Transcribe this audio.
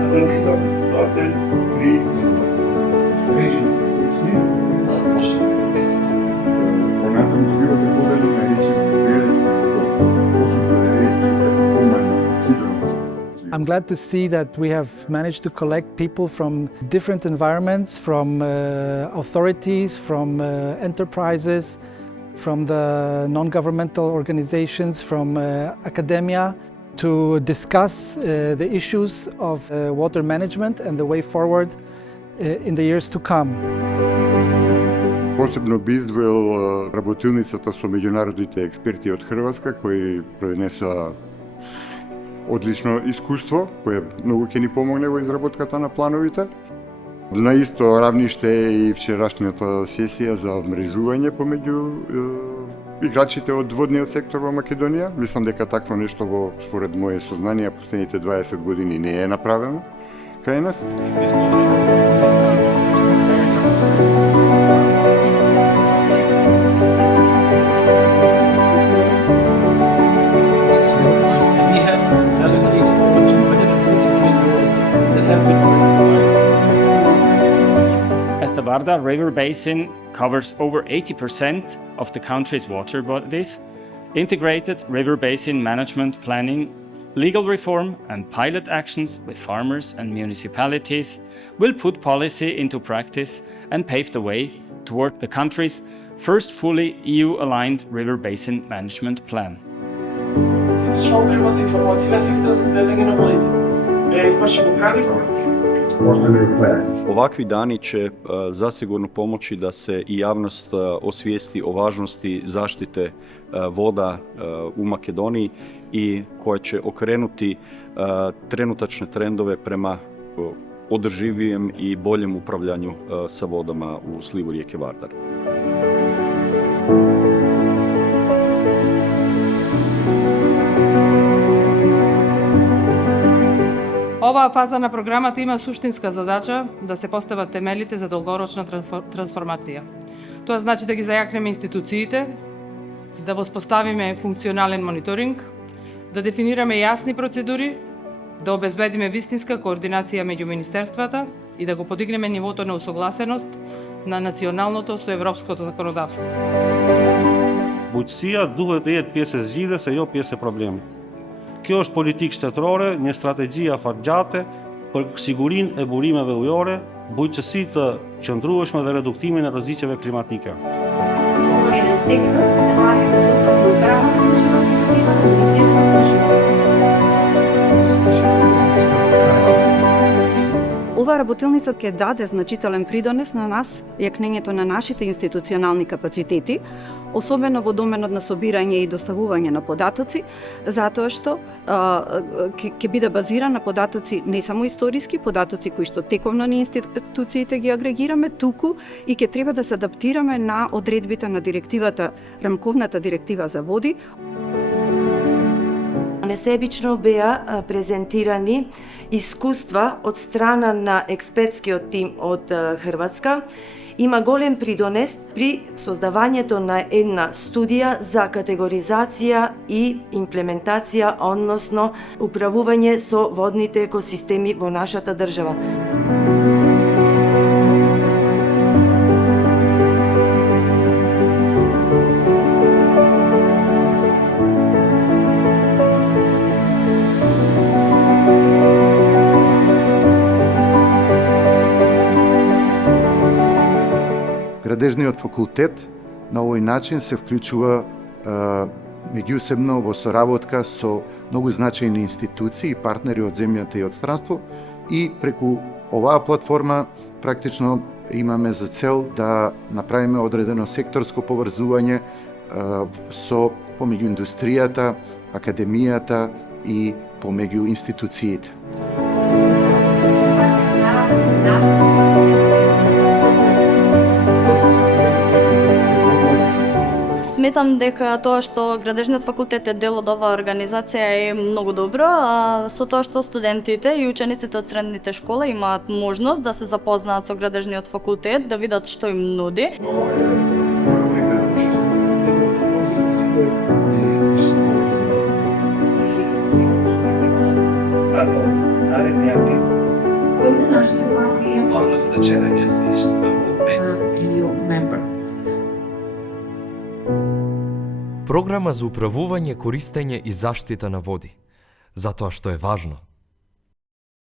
Анализа Басел при понатаму сливате поделу на речи I'm glad to see that we have managed to collect people from different environments, from authorities, from enterprises, from the non-governmental organizations, from academia, to discuss the issues of water management and the way forward in the years to come. Посебно би издвоил работилницата со меѓународните експерти од Хрватска кои пренесоа одлично искуство, кое многу ќе ни помогне во изработката на плановите. На исто равниште и вчерашната сесија за вмрежување помеѓу играчите од водниот сектор во Македонија. Мислам дека такво нешто во според моje сознание последните 20 години не е направено кај нас. As the Vardar River Basin covers over 80% of the country's water bodies, integrated river basin management planning, legal reform and pilot actions with farmers and municipalities will put policy into practice and pave the way toward the country's first fully EU-aligned river basin management plan. Информативен систем за следење на водите. Беа извршени градивно. Ovakvi dani će zasigurno pomoći da se i javnost osvijesti o važnosti zaštite voda u Makedoniji i koja će okrenuti trenutačne trendove prema održivijem i boljem upravljanju sa vodama u slivu rijeke Vardar. Оваа фаза на програмата има суштинска задача да се постават темелите за долгорочна трансформација. Тоа значи да ги зајакнеме институциите, да воспоставиме функционален мониторинг, да дефинираме јасни процедури, да обезбедиме вистинска координација меѓу министерствата и да го подигнеме нивото на усогласеност на националното со европското законодавство. Бујција дуhet të jetë pjesë e zgjidhjes e jo pjesë e problemit. Kjo është politikë shtetërore, një strategji afatgjate për sigurinë e burimeve ujore, bujqësi të qëndrueshme dhe reduktimin e rreziqeve klimatike. Ова работилница ќе даде значителен придонес на нас, јакнењето на нашите институционални капацитети, особено во доменот на собирање и доставување на податоци, затоа што ќе биде базиран на податоци не само историски, податоци кои што тековно ни институциите ги агрегираме, туку и ќе треба да се адаптираме на одредбите на директивата, рамковната директива за води. Несебично беа презентирани искуства од страна на експертскиот тим од Хрватска. Има голем придонес при создавањето на една студија за категоризација и имплементација, односно управување со водните екосистеми во нашата држава. Градежниот факултет на овој начин се вклучува меѓусебно во соработка со многу значајни институции и партнери од земјата и од странство и преку оваа платформа практично имаме за цел да направиме одредено секторско поврзување со помеѓу индустријата, академијата и помеѓу институциите. Сметам дека тоа што Градежниот факултет е дел од оваа организација е многу добро, а со тоа што студентите и учениците од средните школа имаат можност да се запознаат со Градежниот факултет, да видат што им нуди. наредниот тип. Кои се нашите важни? Онлайн зачерање се EU member. Програма за управување, користење и заштита на води, затоа што е важно.